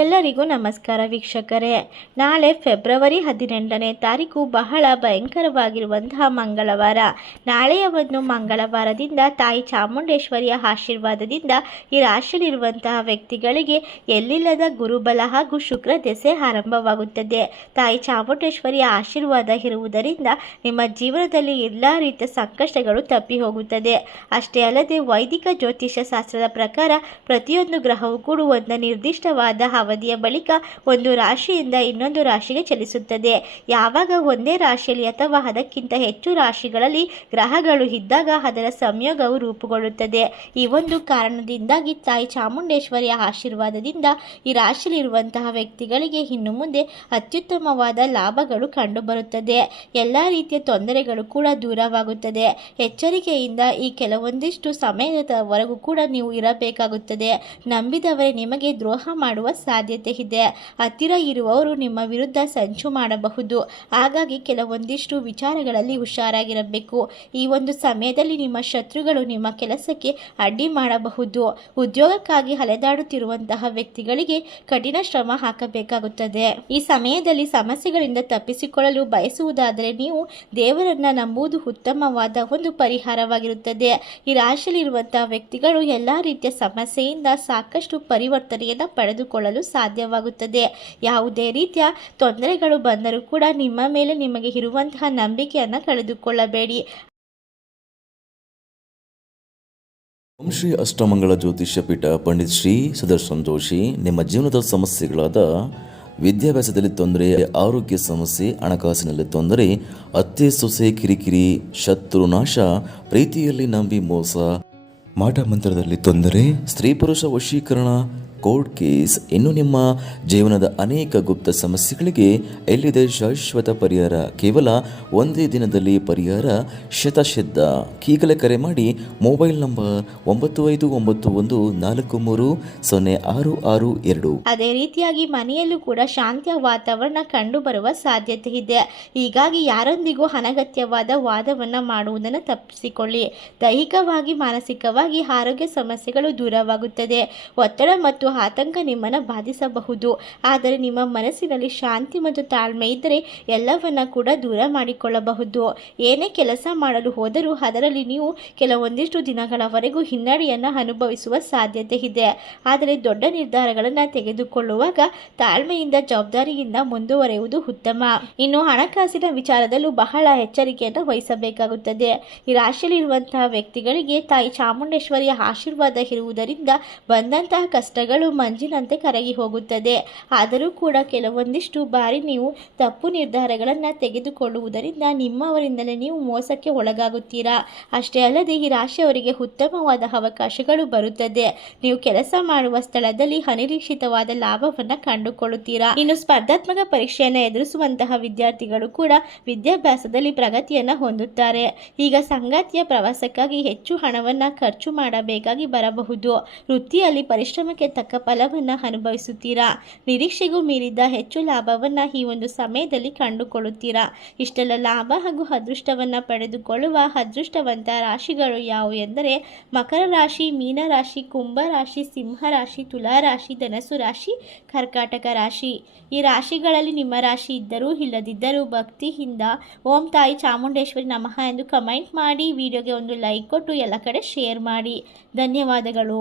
ಎಲ್ಲರಿಗೂ ನಮಸ್ಕಾರ ವೀಕ್ಷಕರೇ. ನಾಳೆ ಫೆಬ್ರವರಿ ಹದಿನೆಂಟನೇ ತಾರೀಕು ಬಹಳ ಭಯಂಕರವಾಗಿರುವಂತಹ ಮಂಗಳವಾರ. ನಾಳೆಯ ಒಂದು ಮಂಗಳವಾರದಿಂದ ತಾಯಿ ಚಾಮುಂಡೇಶ್ವರಿಯ ಆಶೀರ್ವಾದದಿಂದ ಈ ರಾಶಿಯಲ್ಲಿರುವಂತಹ ವ್ಯಕ್ತಿಗಳಿಗೆ ಎಲ್ಲಿಲ್ಲದ ಗುರುಬಲ ಹಾಗೂ ಶುಕ್ರ ದೆಸೆ ಆರಂಭವಾಗುತ್ತದೆ. ತಾಯಿ ಚಾಮುಂಡೇಶ್ವರಿಯ ಆಶೀರ್ವಾದ ಇರುವುದರಿಂದ ನಿಮ್ಮ ಜೀವನದಲ್ಲಿ ಎಲ್ಲ ರೀತಿಯ ಸಂಕಷ್ಟಗಳು ತಪ್ಪಿ ಹೋಗುತ್ತದೆ ಅಷ್ಟೇ ಅಲ್ಲದೆ ವೈದಿಕ ಜ್ಯೋತಿಷ್ಯ ಶಾಸ್ತ್ರದ ಪ್ರಕಾರ ಪ್ರತಿಯೊಂದು ಗ್ರಹವು ಕೂಡ ಒಂದು ನಿರ್ದಿಷ್ಟವಾದ ಅವಧಿಯ ಬಳಿಕ ಒಂದು ರಾಶಿಯಿಂದ ಇನ್ನೊಂದು ರಾಶಿಗೆ ಚಲಿಸುತ್ತದೆ. ಯಾವಾಗ ಒಂದೇ ರಾಶಿಯಲ್ಲಿ ಅಥವಾ ಅದಕ್ಕಿಂತ ಹೆಚ್ಚು ರಾಶಿಗಳಲ್ಲಿ ಗ್ರಹಗಳು ಇದ್ದಾಗ ಅದರ ಸಂಯೋಗವು ರೂಪುಗೊಳ್ಳುತ್ತದೆ. ಈ ಒಂದು ಕಾರಣದಿಂದಾಗಿ ತಾಯಿ ಚಾಮುಂಡೇಶ್ವರಿಯ ಆಶೀರ್ವಾದದಿಂದ ಈ ರಾಶಿಯಲ್ಲಿರುವಂತಹ ವ್ಯಕ್ತಿಗಳಿಗೆ ಇನ್ನು ಮುಂದೆ ಅತ್ಯುತ್ತಮವಾದ ಲಾಭಗಳು ಕಂಡುಬರುತ್ತದೆ. ಎಲ್ಲ ರೀತಿಯ ತೊಂದರೆಗಳು ಕೂಡ ದೂರವಾಗುತ್ತದೆ. ಎಚ್ಚರಿಕೆಯಿಂದ ಈ ಕೆಲವೊಂದಿಷ್ಟು ಸಮಯದವರೆಗೂ ಕೂಡ ನೀವು ಇರಬೇಕಾಗುತ್ತದೆ. ನಂಬಿದವರೇ ನಿಮಗೆ ದ್ರೋಹ ಮಾಡುವ ಸಾಧ್ಯತೆ ಇದೆ. ಹತ್ತಿರ ಇರುವವರು ನಿಮ್ಮ ವಿರುದ್ಧ ಸಂಚು ಮಾಡಬಹುದು. ಹಾಗಾಗಿ ಕೆಲವೊಂದಿಷ್ಟು ವಿಚಾರಗಳಲ್ಲಿ ಹುಷಾರಾಗಿರಬೇಕು. ಈ ಒಂದು ಸಮಯದಲ್ಲಿ ನಿಮ್ಮ ಶತ್ರುಗಳು ನಿಮ್ಮ ಕೆಲಸಕ್ಕೆ ಅಡ್ಡಿ ಮಾಡಬಹುದು. ಉದ್ಯೋಗಕ್ಕಾಗಿ ಅಲೆದಾಡುತ್ತಿರುವಂತಹ ವ್ಯಕ್ತಿಗಳಿಗೆ ಕಠಿಣ ಶ್ರಮ ಹಾಕಬೇಕಾಗುತ್ತದೆ. ಈ ಸಮಯದಲ್ಲಿ ಸಮಸ್ಯೆಗಳಿಂದ ತಪ್ಪಿಸಿಕೊಳ್ಳಲು ಬಯಸುವುದಾದರೆ ನೀವು ದೇವರನ್ನ ನಂಬುವುದು ಉತ್ತಮವಾದ ಒಂದು ಪರಿಹಾರವಾಗಿರುತ್ತದೆ. ಈ ರಾಶಿಯಲ್ಲಿರುವಂತಹ ವ್ಯಕ್ತಿಗಳು ಎಲ್ಲ ರೀತಿಯ ಸಮಸ್ಯೆಯಿಂದ ಸಾಕಷ್ಟು ಪರಿವರ್ತನೆಯನ್ನು ಪಡೆದುಕೊಳ್ಳಲು ಸಾಧ್ಯವಾಗುತ್ತದೆ. ಯಾವುದೇ ರೀತಿಯ ತೊಂದರೆಗಳು ಬಂದರೂ ಕೂಡ ನಿಮ್ಮ ಮೇಲೆ ನಿಮಗೆ ಇರುವಂತಹ ನಂಬಿಕೆಯನ್ನು ಕಳೆದುಕೊಳ್ಳಬೇಡಿ. ಓಂ ಶ್ರೀ ಅಷ್ಟಮಂಗಳ ಜ್ಯೋತಿಷ್ಯ ಪೀಠ ಪಂಡಿತ್ ಶ್ರೀ ಸುದರ್ಶನ್ ಜೋಶಿ ನಿಮ್ಮ ಜೀವನದ ಸಮಸ್ಯೆಗಳಾದ ವಿದ್ಯಾಭ್ಯಾಸದಲ್ಲಿ ತೊಂದರೆ, ಆರೋಗ್ಯ ಸಮಸ್ಯೆ, ಹಣಕಾಸಿನಲ್ಲಿ ತೊಂದರೆ, ಅತ್ತೆ ಸೊಸೆ ಕಿರಿಕಿರಿ, ಶತ್ರು ನಾಶ, ಪ್ರೀತಿಯಲ್ಲಿ ನಂಬಿ ಮೋಸ, ಮಾಟ ಮಂತ್ರದಲ್ಲಿ ತೊಂದರೆ, ಸ್ತ್ರೀ ಪುರುಷ ವಶೀಕರಣ ಕೋರ್ಟ್ ಕೇಸ್ ಇನ್ನು ನಿಮ್ಮ ಜೀವನದ ಅನೇಕ ಗುಪ್ತ ಸಮಸ್ಯೆಗಳಿಗೆ ಎಲ್ಲಿದೆ ಶಾಶ್ವತ ಪರಿಹಾರ? ಕೇವಲ ಒಂದೇ ದಿನದಲ್ಲಿ ಪರಿಹಾರ? ಶತಸಿದ್ಧ ಈಗಲೇ ಕರೆ ಮಾಡಿ ಮೊಬೈಲ್ ನಂಬರ್ ಒಂಬತ್ತು ಐದು ಒಂಬತ್ತು ಒಂದು ನಾಲ್ಕು ಮೂರು ಸೊನ್ನೆ ಆರು ಆರು ಎರಡು. ಅದೇ ರೀತಿಯಾಗಿ ಮನೆಯಲ್ಲೂ ಕೂಡ ಶಾಂತಿಯ ವಾತಾವರಣ ಕಂಡುಬರುವ ಸಾಧ್ಯತೆ ಇದೆ. ಹೀಗಾಗಿ ಯಾರೊಂದಿಗೂ ಅನಗತ್ಯವಾದ ವಾದವನ್ನು ಮಾಡುವುದನ್ನು ತಪ್ಪಿಸಿಕೊಳ್ಳಿ. ದೈಹಿಕವಾಗಿ, ಮಾನಸಿಕವಾಗಿ ಆರೋಗ್ಯ ಸಮಸ್ಯೆಗಳು ದೂರವಾಗುತ್ತದೆ. ಒತ್ತಡ ಮತ್ತು ಆತಂಕ ನಿಮ್ಮನ್ನು ಬಾಧಿಸಬಹುದು. ಆದರೆ ನಿಮ್ಮ ಮನಸ್ಸಿನಲ್ಲಿ ಶಾಂತಿ ಮತ್ತು ತಾಳ್ಮೆ ಇದ್ದರೆ ಎಲ್ಲವನ್ನ ಕೂಡ ದೂರ ಮಾಡಿಕೊಳ್ಳಬಹುದು. ಏನೇ ಕೆಲಸ ಮಾಡಲು ಹೋದರೂ ಅದರಲ್ಲಿ ನೀವು ಕೆಲವೊಂದಿಷ್ಟು ದಿನಗಳವರೆಗೂ ಹಿನ್ನಡೆಯನ್ನು ಅನುಭವಿಸುವ ಸಾಧ್ಯತೆ ಇದೆ. ಆದರೆ ದೊಡ್ಡ ನಿರ್ಧಾರಗಳನ್ನು ತೆಗೆದುಕೊಳ್ಳುವಾಗ ತಾಳ್ಮೆಯಿಂದ, ಜವಾಬ್ದಾರಿಯಿಂದ ಮುಂದುವರೆಯುವುದು ಉತ್ತಮ. ಇನ್ನು ಹಣಕಾಸಿನ ವಿಚಾರದಲ್ಲೂ ಬಹಳ ಎಚ್ಚರಿಕೆಯನ್ನು ವಹಿಸಬೇಕಾಗುತ್ತದೆ. ಈ ರಾಶಿಯಲ್ಲಿರುವಂತಹ ವ್ಯಕ್ತಿಗಳಿಗೆ ತಾಯಿ ಚಾಮುಂಡೇಶ್ವರಿಯ ಆಶೀರ್ವಾದ ಇರುವುದರಿಂದ ಬಂದಂತಹ ಕಷ್ಟಗಳು ಮಂಜಿನಂತೆ ಕರಗಿ ಹೋಗುತ್ತದೆ. ಆದರೂ ಕೂಡ ಕೆಲವೊಂದಿಷ್ಟು ಬಾರಿ ನೀವು ತಪ್ಪು ನಿರ್ಧಾರಗಳನ್ನು ತೆಗೆದುಕೊಳ್ಳುವುದರಿಂದ ನಿಮ್ಮವರಿಂದಲೇ ನೀವು ಮೋಸಕ್ಕೆ ಒಳಗಾಗುತ್ತೀರಾ. ಅಷ್ಟೇ ಅಲ್ಲದೆ ಈ ರಾಶಿಯವರಿಗೆ ಉತ್ತಮವಾದ ಅವಕಾಶಗಳು ಬರುತ್ತದೆ. ನೀವು ಕೆಲಸ ಮಾಡುವ ಸ್ಥಳದಲ್ಲಿ ಅನಿರೀಕ್ಷಿತವಾದ ಲಾಭವನ್ನು ಕಂಡುಕೊಳ್ಳುತ್ತೀರಾ. ಇನ್ನು ಸ್ಪರ್ಧಾತ್ಮಕ ಪರೀಕ್ಷೆಯನ್ನು ಎದುರಿಸುವಂತಹ ವಿದ್ಯಾರ್ಥಿಗಳು ಕೂಡ ವಿದ್ಯಾಭ್ಯಾಸದಲ್ಲಿ ಪ್ರಗತಿಯನ್ನು ಹೊಂದುತ್ತಾರೆ. ಈಗ ಸಂಗಾತಿಯ ಪ್ರವಾಸಕ್ಕಾಗಿ ಹೆಚ್ಚು ಹಣವನ್ನು ಖರ್ಚು ಮಾಡಬೇಕಾಗಿ ಬರಬಹುದು. ವೃತ್ತಿಯಲ್ಲಿ ಪರಿಶ್ರಮಕ್ಕೆ ಫಲವನ್ನು ಅನುಭವಿಸುತ್ತೀರಾ? ನಿರೀಕ್ಷೆಗೂ ಮೀರಿದ ಹೆಚ್ಚು ಲಾಭವನ್ನು ಈ ಒಂದು ಸಮಯದಲ್ಲಿ ಕಂಡುಕೊಳ್ಳುತ್ತೀರಾ? ಇಷ್ಟೆಲ್ಲ ಲಾಭ ಹಾಗೂ ಅದೃಷ್ಟವನ್ನು ಪಡೆದುಕೊಳ್ಳುವ ಅದೃಷ್ಟವಂತ ರಾಶಿಗಳು ಯಾವುವು ಎಂದರೆ, ಮಕರ ರಾಶಿ, ಮೀನ ರಾಶಿ, ಕುಂಭ ರಾಶಿ, ಸಿಂಹ ರಾಶಿ, ತುಲಾ ರಾಶಿ ಧನಸು ರಾಶಿ, ಕರ್ಕಾಟಕ ರಾಶಿ. ಈ ರಾಶಿಗಳಲ್ಲಿ ನಿಮ್ಮ ರಾಶಿ ಇದ್ದರೂ ಇಲ್ಲದಿದ್ದರೂ ಭಕ್ತಿಯಿಂದ ಓಂ ತಾಯಿ ಚಾಮುಂಡೇಶ್ವರಿ ನಮಃ ಎಂದು ಕಮೆಂಟ್ ಮಾಡಿ, ವಿಡಿಯೋಗೆ ಒಂದು ಲೈಕ್ ಕೊಟ್ಟು ಎಲ್ಲ ಕಡೆ ಶೇರ್ ಮಾಡಿ. ಧನ್ಯವಾದಗಳು.